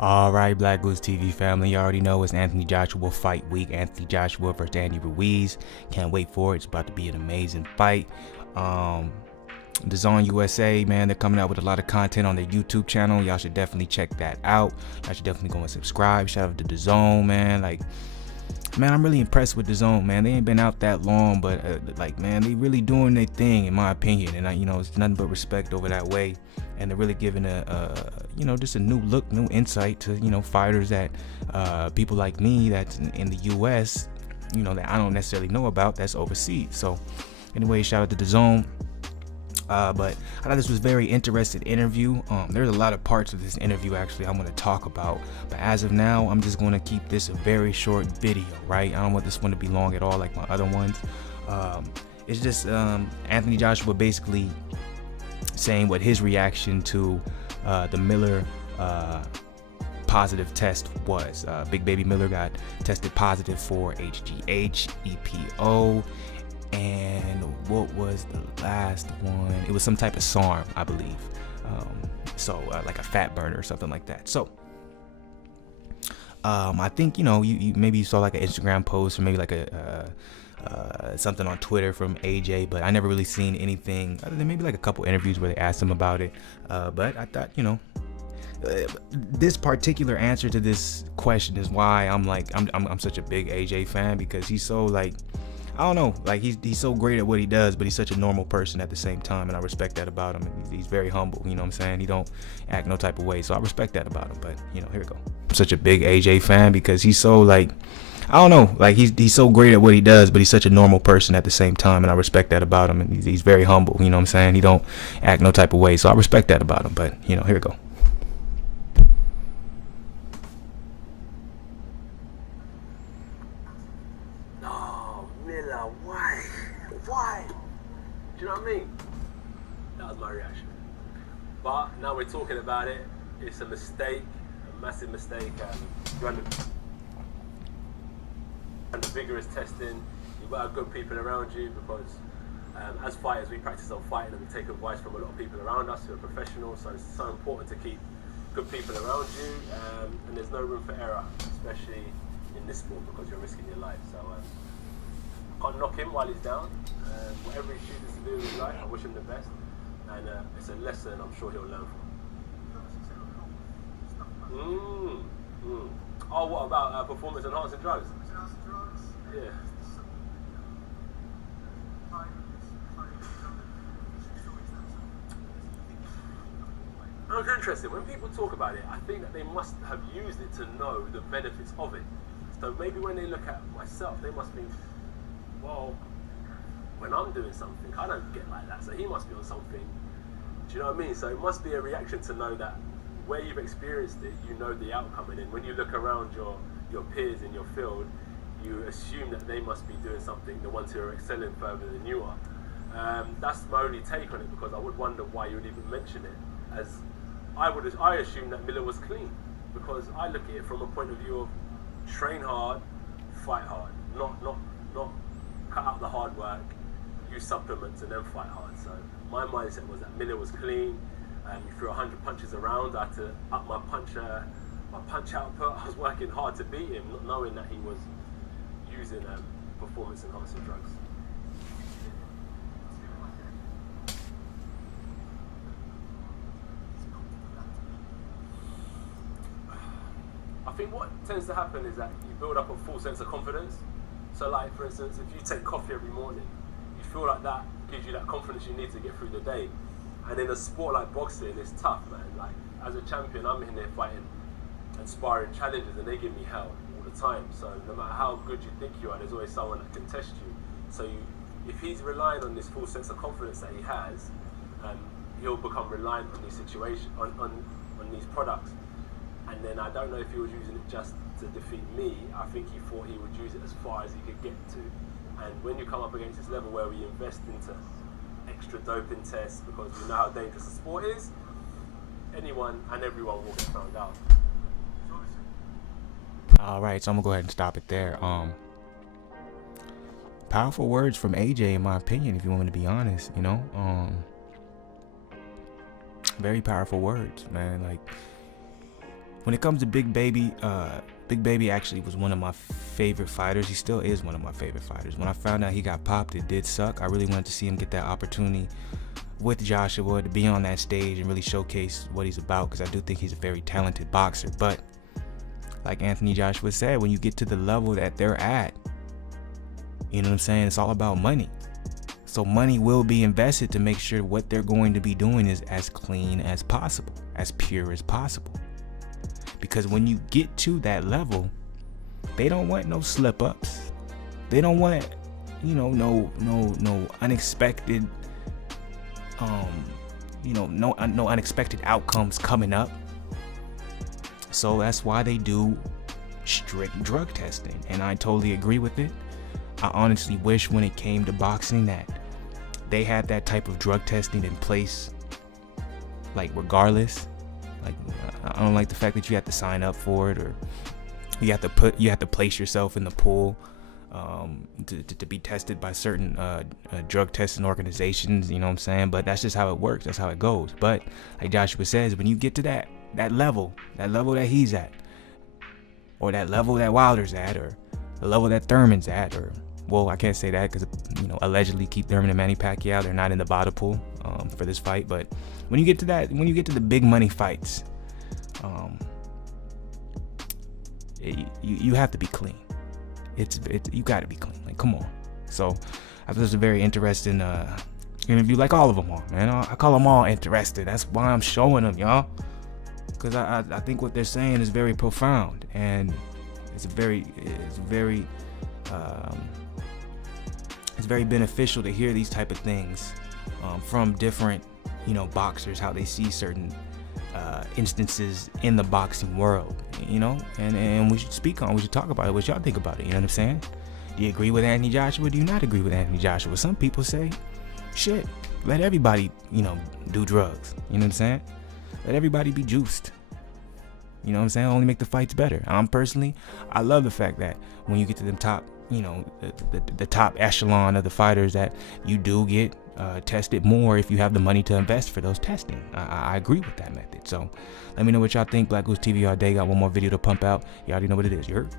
All right, Black Goose TV family, you already know it's Anthony Joshua fight week. Anthony Joshua versus Andy Ruiz. Can't wait for it. It's about to be an amazing fight. DAZN USA, man, they're coming out with a lot of content on their YouTube channel. Y'all should definitely check that out. Y'all should definitely go and subscribe. Shout out to DAZN, man. Like, man, I'm really impressed with DAZN, man. They ain't been out that long, but like, man, they really doing their thing, in my opinion. And you know, it's nothing but respect over that way. And they're really giving you know, just a new look, new insight to, you know, fighters that people like me that's in the U.S., you know, that I don't necessarily know about, that's overseas. So anyway, shout out to DAZN. But I thought this was a very interesting interview. There's a lot of parts of this interview actually I'm going to talk about, but as of now, I'm just going to keep this a very short video, right? I don't want this one to be long at all like my other ones. It's just Anthony Joshua basically saying what his reaction to the Miller positive test was. Big Baby Miller got tested positive for HGH, EPO, and what was the last one? It was some type of SARM, I believe. Like a fat burner or something like that. So I think, you know, you maybe you saw like an Instagram post or maybe like a something on Twitter from AJ, but I never really seen anything other than maybe like a couple interviews where they asked him about it. But I thought, you know, this particular answer to this question is why I'm such a big AJ fan, because he's so, like, I don't know, like he's so great at what he does, but he's such a normal person at the same time, and I respect that about him. And he's very humble, you know what I'm saying? He don't act no type of way, so I respect that about him. But you know, here we go. I'm such a big AJ fan because he's so, like, I don't know, like he's so great at what he does, but he's such a normal person at the same time, and I respect that about him. And he's very humble, you know what I'm saying? He don't act no type of way, so I respect that about him. But you know, here we go. Why? Do you know what I mean? That was my reaction. But now we're talking about it. It's a mistake, a massive mistake. And the vigorous testing. You've got to have good people around you, because as fighters, we practice on fighting and we take advice from a lot of people around us who are professionals. So it's so important to keep good people around you, and there's no room for error, especially in this sport, because you're risking your life. So can't knock him while he's down. Whatever he chooses to do in his life, I wish him the best, and it's a lesson I'm sure he'll learn from. Oh, what about performance enhancing drugs? Yeah. It's interesting. When people talk about it, I think that they must have used it to know the benefits of it. So maybe when they look at myself, they must think, well, when I'm doing something, I don't get like that, so he must be on something. Do you know what I mean? So it must be a reaction to know that where you've experienced it, you know the outcome, and then when you look around your peers in your field, you assume that they must be doing something, the ones who are excelling further than you are. That's my only take on it, because I would wonder why you would even mention it, as I assume that Miller was clean, because I look at it from a point of view of train hard, fight hard, not cut out the hard work, use supplements and then fight hard. So my mindset was that Miller was clean. He threw 100 punches around. I had to up my punch output. I was working hard to beat him, not knowing that he was using performance enhancing drugs. I think what tends to happen is that you build up a full sense of confidence. So, like, for instance, if you take coffee every morning, you feel like that gives you that confidence you need to get through the day. And in a sport like boxing, it's tough, man. Like, as a champion, I'm in there fighting and sparring challenges, and they give me hell all the time. So no matter how good you think you are, there's always someone that can test you. So if he's relying on this full sense of confidence that he has, he'll become reliant on these situations, on these products. And then I don't know if he was using it just to defeat me. I think he thought he would use it as far as he could get to. And when you come up against this level where we invest into extra doping tests, because we know how dangerous the sport is, anyone and everyone will get found out. All right, so I'm gonna go ahead and stop it there. Powerful words from AJ, in my opinion, if you want me to be honest, you know. Very powerful words, man. Like, when it comes to Big Baby, Big Baby actually was one of my favorite fighters. He still is one of my favorite fighters. When I found out he got popped, it did suck. I really wanted to see him get that opportunity with Joshua to be on that stage and really showcase what he's about, because I do think he's a very talented boxer. But like Anthony Joshua said, when you get to the level that they're at, you know what I'm saying, it's all about money. So money will be invested to make sure what they're going to be doing is as clean as possible, as pure as possible. Because when you get to that level, they don't want no slip ups. They don't want, you know, no unexpected, no unexpected outcomes coming up. So that's why they do strict drug testing, and I totally agree with it. I honestly wish when it came to boxing that they had that type of drug testing in place, like regardless. Like, I don't like the fact that you have to sign up for it, or you have to place yourself in the pool to be tested by certain drug testing organizations, you know what I'm saying? But that's just how it works, that's how it goes. But like Joshua says, when you get to that level that he's at, or that level that Wilder's at, or the level that Thurman's at, or, well, I can't say that because, you know, allegedly Keith Thurman and Manny Pacquiao, they're not in the bottom pool for this fight. But when you get to that, when you get to the big money fights, you have to be clean. You got to be clean. Like, come on. So I thought it was a very interesting interview, like all of them are, man. I call them all interesting. That's why I'm showing them, y'all, because I think what they're saying is very profound, and it's very beneficial to hear these type of things from different, you know, boxers, how they see certain instances in the boxing world, you know, and we should talk about it. What y'all think about it? You know what I'm saying? Do you agree with Anthony Joshua? Do you not agree with Anthony Joshua? Some people say, shit, let everybody, you know, do drugs. You know what I'm saying? Let everybody be juiced. You know what I'm saying? Only make the fights better. I love the fact that when you get to the top, you know, the top echelon of the fighters, that you do get tested more if you have the money to invest for those testing. I agree with that method. So let me know what y'all think. BlakGooseTV all day. Got one more video to pump out. You already know what it is. You heard?